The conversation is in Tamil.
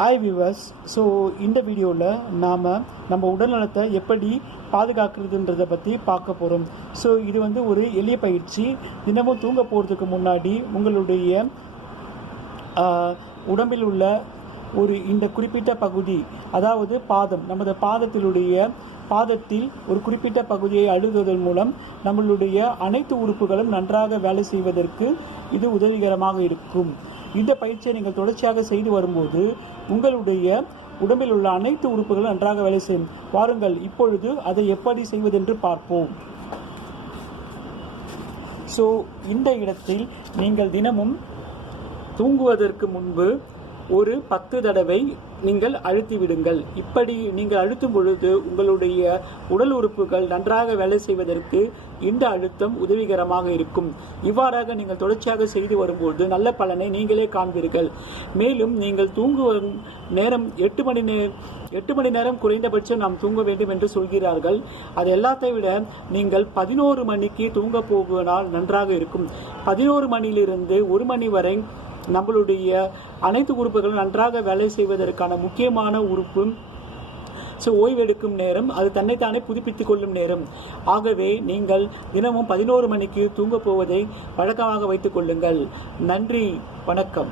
Hi viewers. ஸோ இந்த வீடியோவில் நாம் நம்ம உடல்நலத்தை எப்படி பாதுகாக்கிறதுன்றதை பற்றி பார்க்க போகிறோம். ஸோ இது ஒரு எளிய பயிற்சி. தினமும் தூங்க போகிறதுக்கு முன்னாடி உங்களுடைய உடம்பில் உள்ள இந்த குறிப்பிட்ட பகுதி, அதாவது பாதம், நமது பாதத்தில் ஒரு குறிப்பிட்ட பகுதியை அழுத்துவதன் மூலம் நம்மளுடைய அனைத்து உறுப்புகளும் நன்றாக வேலை செய்வதற்கு இது உதவிகரமாக இருக்கும். இந்த பயிற்சியை நீங்கள் தொடர்ச்சியாக செய்து வரும்போது உங்களுடைய உடம்பில் உள்ள அனைத்து உறுப்புகளும் நன்றாக வேலை செய்யும். வாருங்கள், இப்பொழுது அதை எப்படி செய்வதென்று பார்ப்போம். ஸோ இந்த இடத்தில் நீங்கள் தினமும் தூங்குவதற்கு முன்பு ஒரு 10 தடவை நீங்கள் அழுத்தி விடுங்கள். இப்படி நீங்கள் அழுத்தும் பொழுது உங்களுடைய உடல் உறுப்புகள் நன்றாக வேலை செய்வதற்கு இந்த அழுத்தம் உதவிகரமாக இருக்கும். இவ்வாறாக நீங்கள் தொடர்ச்சியாக செய்து வரும்போது நல்ல பலனை நீங்களே காண்பீர்கள். மேலும் நீங்கள் தூங்குவதும் நேரம் 8 மணி நேரம் குறைந்தபட்சம் நாம் தூங்க வேண்டும் என்று சொல்கிறார்கள். அது எல்லாத்தை விட நீங்கள் 11 மணிக்கு தூங்க போவதால் நன்றாக இருக்கும். 11 மணியிலிருந்து 1 மணி வரை நம்மளுடைய அனைத்து உறுப்புகளும் நன்றாக வேலை செய்வதற்கான முக்கியமான உறுப்பு ஓய்வெடுக்கும் நேரம். அது தன்னைத்தானே புதுப்பித்துக் கொள்ளும் நேரம். ஆகவே நீங்கள் தினமும் 11 மணிக்கு தூங்க போவதை வழக்கமாக வைத்துக் கொள்ளுங்கள். நன்றி, வணக்கம்.